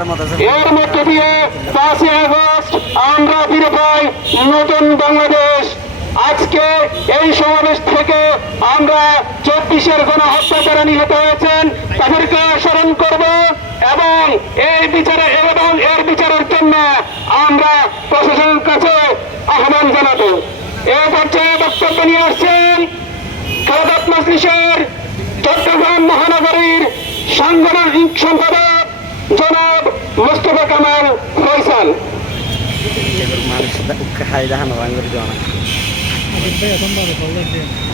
এর মধ্য দিয়ে 5ই আগস্ট আমরা ফিরে পাই নতুন বাংলাদেশ। আজকে এই সমাবেশ থেকে আমরা 24-এর গণহত্যা যারা নিহত হয়েছেন তাদেরকে স্মরণ করব এবং এর বিচারের জন্য আমরা প্রশাসনের কাছে আহ্বান জানাবো। এই পর্যায়ে বক্তব্য নিয়ে আসছেন খেলাফত মজলিসের চট্টগ্রাম মহানগরীর সাংগঠনিক সম্পাদক জনাব মোস্তফা কামাল ফয়সাল।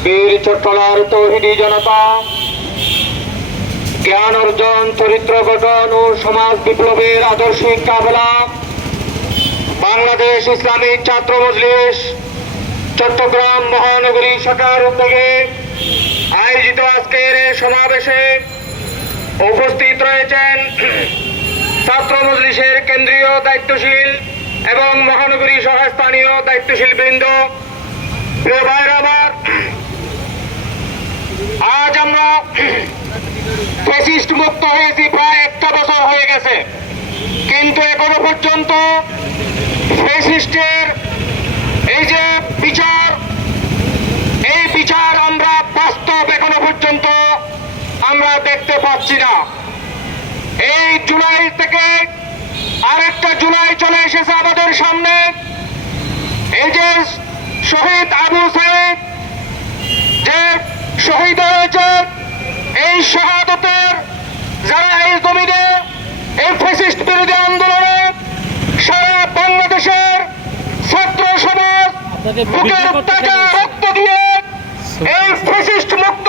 বীর চট্টলার তৌহিদি জনতা জ্ঞান অর্জন, চরিত্র গঠন ও সমাজ বিপ্লবের আদর্শিক কাফেলা বাংলাদেশ ইসলামিক ছাত্র মজলিস চট্টগ্রাম মহানগরী শাখার উদ্যোগে আয়োজিত আজকের এই সমাবেশে উপস্থিত রয়েছেন ছাত্র মজলিসের কেন্দ্রীয় দায়িত্বশীল এবং মহানগরী সহ স্থানীয় দায়িত্বশীল বৃন্দ। প্রিয় ভাইরা আমার, আজ আমরা ফ্যাসিস্ট মুক্ত হয়েছি প্রায় 1টা বছর হয়ে গেছে, কিন্তু এখনো পর্যন্ত ফ্যাসিস্টের এই যে বিচার আমরা বাস্তব এখনো পর্যন্ত আমরা দেখতে পাচ্ছি না। এই জুলাই থেকে আরেকটা জুলাই চলে এসেছে আমাদের সামনে। এই যে শহীদ আবু সাইদ যে শহীদ হয়েছে, এই শাহাদাতের যারা এই জমিনে এই ফ্যাসিস্ট বিরোধী আন্দোলনে সারা বাংলাদেশের ছাত্র সমাজ বুকের তাজা রক্ত দিয়ে এই ফ্যাসিস্ট মুক্ত